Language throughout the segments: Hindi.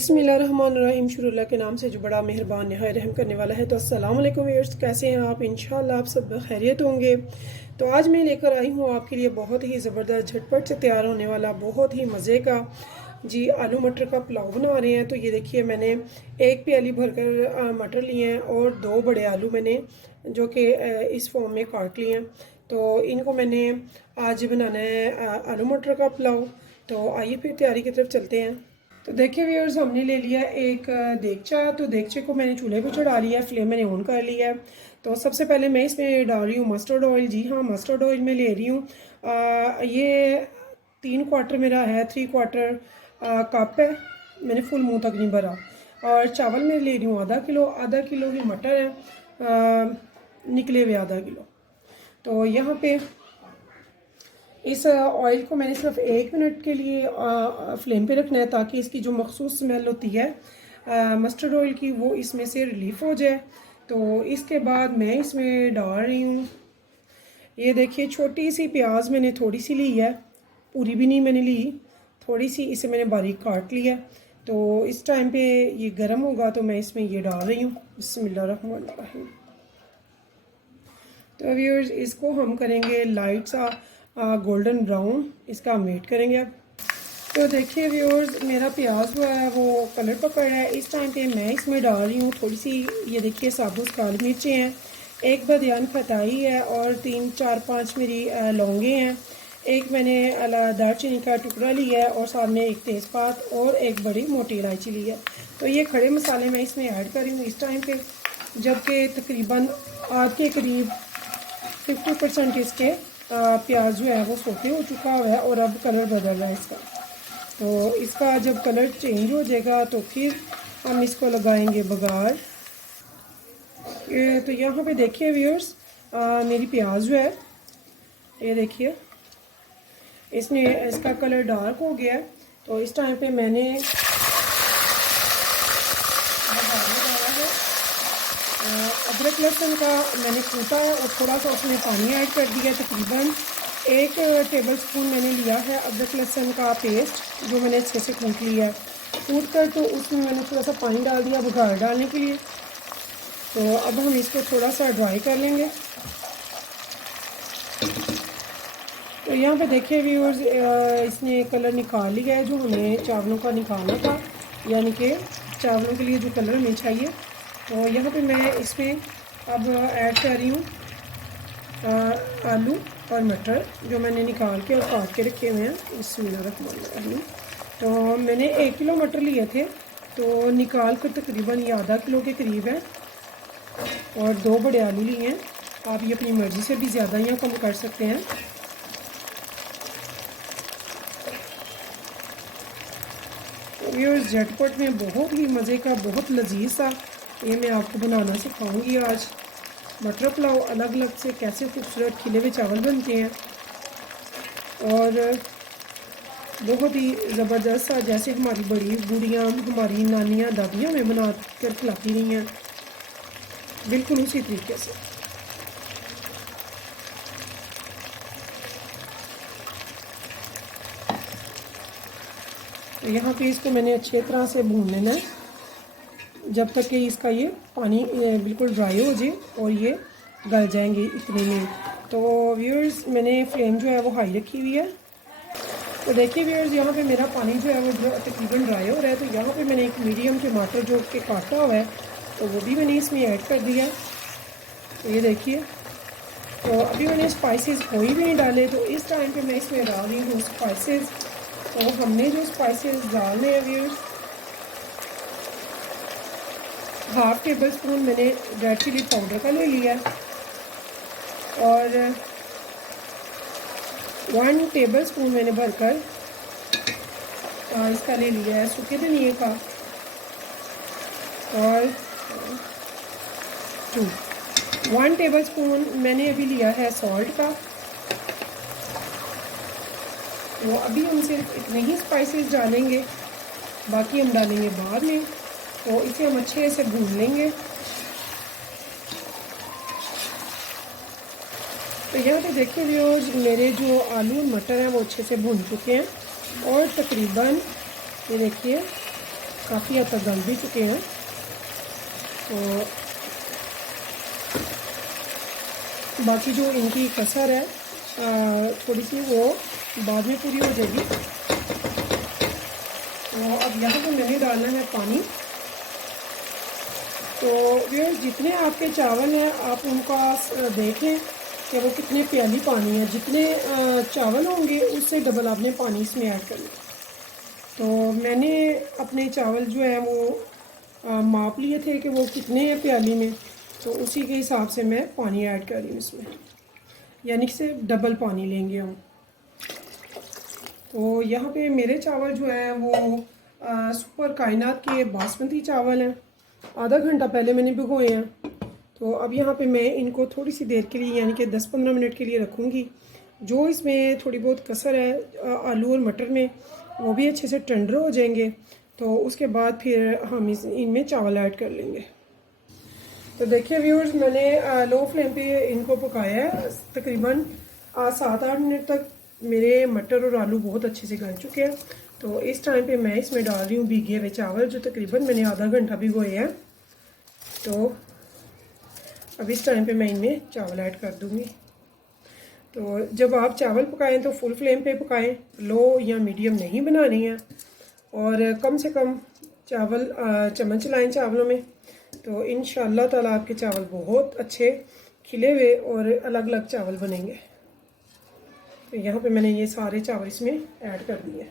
बिस्मिल्लाहिर्रहमानिर्रहीम। शुरू अल्लाह के नाम से जो बड़ा मेहरबान नहायत रहम करने वाला है। तो अस्सलाम वालेकुम व्यूअर्स, कैसे हैं आप? इंशाल्लाह आप सब खैरियत होंगे। तो आज मैं लेकर आई हूँ आपके लिए बहुत ही ज़बरदस्त झटपट से तैयार होने वाला बहुत ही मज़े का जी आलू मटर का पुलाव बना रहे हैं। तो ये देखिए, मैंने एक प्याली भरकर मटर लिए हैं और 2 बड़े आलू मैंने जो कि इस फॉर्म में काट लिए हैं। तो इनको मैंने आज बनाना है आलू मटर का पुलाव। तो आइए फिर तैयारी की तरफ चलते हैं। तो देखिए व्यूअर्स, हमने ले लिया एक देगचा। तो देगचे को मैंने चूल्हे पर चढ़ा लिया है, फ्लेम मैंने ऑन कर लिया है। तो सबसे पहले मैं इसमें डाल रही हूँ मस्टर्ड ऑयल। जी हाँ, मस्टर्ड ऑयल मैं ले रही हूँ। ये 3 क्वार्टर मेरा है, 3 क्वार्टर कप है। मैंने फुल मुंह तक नहीं भरा। और चावल मैं ले रही हूँ आधा किलो ही मटर है, निकले हुए आधा किलो। तो यहाँ पे इस ऑयल को मैंने सिर्फ 1 मिनट के लिए फ्लेम पे रखना है, ताकि इसकी जो मखसूस स्मेल होती है मस्टर्ड ऑयल की, वो इसमें से रिलीफ हो जाए। तो इसके बाद मैं इसमें डाल रही हूँ, ये देखिए, छोटी सी प्याज मैंने थोड़ी सी ली है, पूरी भी नहीं मैंने ली, थोड़ी सी, इसे मैंने बारीक काट लिया। तो इस टाइम पे ये गर्म होगा तो मैं इसमें ये डाल रही हूँ। बिस्मिल्लाहिर्रहमानिर्रहीम। तो व्यूअर्स, इसको हम करेंगे लाइट सा गोल्डन ब्राउन, इसका हम वेट करेंगे अब। तो देखिए व्यूअर्स, मेरा प्याज जो है वो कलर पकड़ रहा है। इस टाइम पे मैं इसमें डाल रही हूँ थोड़ी सी, ये देखिए, साबुत काली मिर्चें हैं, 1 बदियान खटाई है और 3 4 5 मेरी लौंगे हैं। एक मैंने दालचीनी का टुकड़ा लिया है और सामने 1 तेज़पात और 1 बड़ी मोटी इलायची ली है। तो ये खड़े मसाले मैं इसमें ऐड कर रही हूँ इस टाइम पे, जबकि तकरीबन आध के करीब 50% इसके प्याज जो है वो सोते हो चुका हुआ है और अब कलर बदल रहा है इसका। तो इसका जब कलर चेंज हो जाएगा तो फिर हम इसको लगाएंगे बघार। तो यहाँ पे देखिए व्यूअर्स, मेरी प्याज जो है, ये देखिए, इसमें इसका कलर डार्क हो गया है। तो इस टाइम पे मैंने अदरक लहसुन का मैंने कूटा है और थोड़ा सा उसमें पानी ऐड कर दिया। तकरीबन 1 टेबलस्पून मैंने लिया है अदरक लहसुन का पेस्ट, जो मैंने अच्छे से कूट लिया है। कूट कर तो उसमें मैंने थोड़ा सा पानी डाल दिया बघार डालने के लिए। तो अब हम इसको थोड़ा सा ड्राई कर लेंगे। तो यहाँ पे देखिए व्यूअर्स, इसने कलर निकाल लिया है जो हमें चावलों का निकालना था, यानी कि चावलों के लिए जो कलर हमें चाहिए। तो यहाँ पे मैं इसमें अब ऐड कर रही हूँ आलू और मटर, जो मैंने निकाल के और काट के रखे हुए हैं। बिस्मिल्लाहिर्रहमानिर्रहीम। तो मैंने 1 किलो मटर लिए थे, तो निकाल कर तकरीबन ये आधा किलो के करीब है। और 2 बड़े आलू लिए हैं, आप ये अपनी मर्ज़ी से भी ज़्यादा या कम कर सकते हैं। व्यूअर्स, झटपट में बहुत ही मज़े का, बहुत लजीज सा ये मैं आपको बनाना सिखाऊंगी आज। मटर पुलाव अलग अलग से कैसे खूबसूरत खिले हुए चावल बनते हैं और बहुत ही ज़बरदस्त सा, जैसे हमारी बड़ी बूढ़ियाँ, हमारी नानियाँ, दादियाँ हमें बना कर खिलाती रही हैं, बिल्कुल उसी तरीके से। तो यहाँ पे इसको मैंने अच्छी तरह से भून लेना है जब तक कि इसका ये पानी बिल्कुल ड्राई हो जाए और ये गल जाएंगे इतने में। तो व्यूअर्स, मैंने फ्लेम जो है वो हाई रखी हुई है। तो देखिए व्यूअर्स, यहाँ पे मेरा पानी जो है वो तकरीबन ड्राई हो रहा है। तो यहाँ पे मैंने एक मीडियम टमाटर जो कि काटा हुआ है, तो वो भी मैंने इसमें ऐड कर दिया। तो ये देखिए, तो अभी मैंने स्पाइसेस कोई भी नहीं डाले। तो इस टाइम पे मैं इसमें डाल रही हूँ स्पाइसेस। तो हमने जो स्पाइसेस डालने हैं व्यूअर्स, 1/2 टेबलस्पून मैंने रेड चिली पाउडर का ले लिया और 1 टेबलस्पून मैंने भरकर इसका ले लिया है सूखे धनिए का, और 1 टेबलस्पून मैंने अभी लिया है सॉल्ट का। वो अभी हम सिर्फ इतने ही स्पाइसेस डालेंगे, बाकी हम डालेंगे बाद में। तो इसे हम अच्छे से भून लेंगे। तो यहाँ पे देखिए व्यूअर्स, मेरे जो आलू और मटर हैं वो अच्छे से भून चुके हैं और तकरीबन ये देखिए काफ़ी हद तक गल भी चुके हैं। तो बाकी जो इनकी कसर है थोड़ी सी वो बाद में पूरी हो जाएगी। तो अब यहाँ पे मैंने डालना है पानी। तो ये जितने आपके चावल हैं आप उनका देखें कि वो कितने प्याली पानी है। जितने चावल होंगे उससे डबल आपने पानी इसमें ऐड करना। तो मैंने अपने चावल जो है वो माप लिए थे कि वो कितने हैं प्याली में, तो उसी के हिसाब से मैं पानी ऐड कर रही हूँ इसमें, यानी कि सिर्फ डबल पानी लेंगे हम। तो यहाँ पे मेरे चावल जो हैं वो सुपर कायनात के बासमती चावल हैं। आधा घंटा पहले मैंने भिगोए हैं। तो अब यहाँ पे मैं इनको थोड़ी सी देर के लिए यानी कि 10-15 मिनट के लिए रखूँगी। जो इसमें थोड़ी बहुत कसर है आलू और मटर में, वो भी अच्छे से टेंडर हो जाएंगे। तो उसके बाद फिर हम इनमें चावल ऐड कर लेंगे। तो देखिए व्यूअर्स, मैंने लो फ्लेम पे इनको पकाया है तकरीबन 7-8 मिनट तक। मेरे मटर और आलू बहुत अच्छे से गल चुके हैं। तो इस टाइम पे मैं इसमें डाल रही हूँ भीगे हुए चावल, जो तकरीबन मैंने आधा घंटा भिगोए हैं। तो अब इस टाइम पे मैं इनमें चावल ऐड कर दूँगी। तो जब आप चावल पकाएं तो फुल फ्लेम पे पकाएं, लो या मीडियम नहीं बनानी है। और कम से कम चावल चम्मच चलाएं चावलों में। तो इंशाअल्लाह ताला आपके चावल बहुत अच्छे खिले हुए और अलग अलग चावल बनेंगे। तो यहाँ पे मैंने ये सारे चावल इसमें ऐड कर दिए।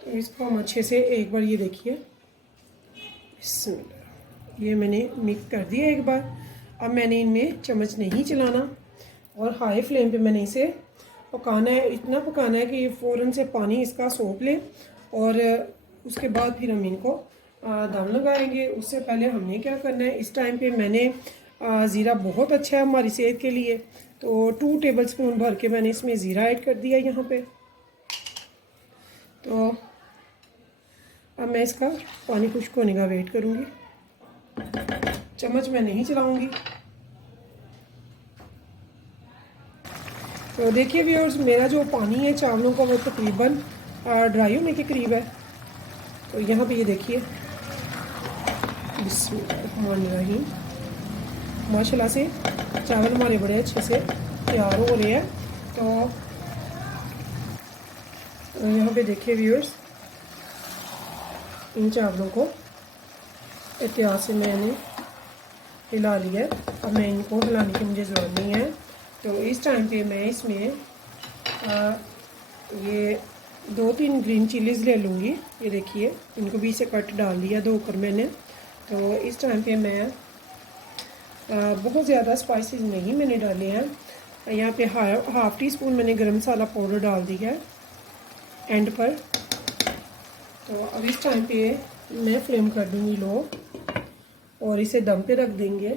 तो इसको हम अच्छे से एक बार ये देखिए, ये मैंने मिक्स कर दिया एक बार। अब मैंने इनमें चम्मच नहीं चलाना और हाई फ्लेम पे मैंने इसे पकाना है। इतना पकाना है कि ये फ़ौरन से पानी इसका सोख ले और उसके बाद फिर हम इनको दम लगाएंगे। उससे पहले हमने क्या करना है, इस टाइम पे मैंने ज़ीरा बहुत अच्छा है हमारी सेहत के लिए, तो 2 टेबल स्पून भर के मैंने इसमें ज़ीरा ऐड कर दिया यहाँ पे। तो अब मैं इसका पानी खुश्क होने का वेट करूँगी। चम्मच मैं नहीं चलाऊँगी। तो देखिए व्यूअर्स, मेरा जो पानी है चावलों का वो तकरीबन ड्राई होने के करीब है। तो यहाँ पे ये देखिए, बिस्मिल्लाहिर्रहमानिर्रहीम, माशाल्लाह से चावल हमारे बड़े अच्छे से तैयार हो रहे हैं। तो यहाँ पे देखिए व्यूअर्स, इन चावलों को एहतियात से मैंने हिला लिया। अब मैं इनको हिलाने की मुझे ज़रूरत नहीं है। तो इस टाइम पे मैं इसमें ये 2-3 ग्रीन चिलीज़ ले लूँगी। ये देखिए, इनको भी से कट डाल दिया धोकर मैंने। तो इस टाइम पे मैं बहुत ज़्यादा स्पाइसेस नहीं मैंने डाले हैं। यहाँ पे हाफ़ टी स्पून मैंने गरम मसाला पाउडर डाल दिया है एंड पर। तो अब इस टाइम पे मैं फ्लेम कर दूँगी लो और इसे दम पे रख देंगे।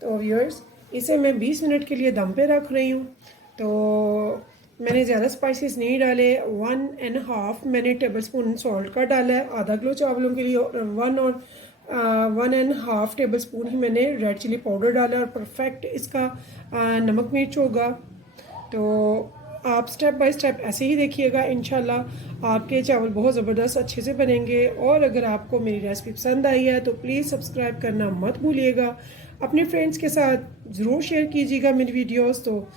तो व्यूअर्स, इसे मैं 20 मिनट के लिए दम पे रख रही हूँ। तो मैंने ज़्यादा स्पाइसेस नहीं डाले। 1.5 मैंने टेबल स्पून सॉल्ट का डाला है आधा किलो चावलों के लिए, और 1.5 टेबल स्पून ही मैंने रेड चिली पाउडर डाला और परफेक्ट इसका नमक मिर्च होगा। तो आप स्टेप बाय स्टेप ऐसे ही देखिएगा, इंशाल्लाह आपके चावल बहुत ज़बरदस्त अच्छे से बनेंगे। और अगर आपको मेरी रेसिपी पसंद आई है तो प्लीज़ सब्सक्राइब करना मत भूलिएगा। अपने फ्रेंड्स के साथ ज़रूर शेयर कीजिएगा मेरी वीडियोस। तो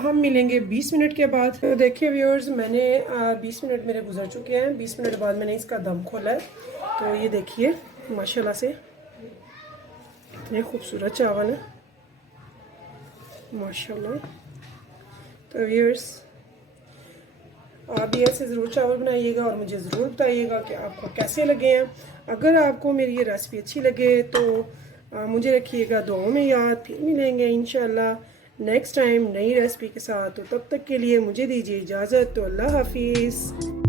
हम मिलेंगे 20 मिनट के बाद। तो देखिए व्यूअर्स, मैंने 20 मिनट मेरे गुजर चुके हैं। 20 मिनट बाद मैंने इसका दम खोला है। तो ये देखिए माशाल्लाह से इतने खूबसूरत चावल हैं माशाल्लाह। तो व्यूअर्स, आप भी ऐसे ज़रूर चावल बनाइएगा और मुझे ज़रूर बताइएगा कि आपको कैसे लगे हैं। अगर आपको मेरी ये रेसिपी अच्छी लगे तो मुझे रखिएगा दुआओं में याद। फिर मिलेंगे इंशाल्लाह नेक्स्ट टाइम नई रेसिपी के साथ। तो तब तक के लिए मुझे दीजिए इजाज़त। तो अल्लाह हाफिज़।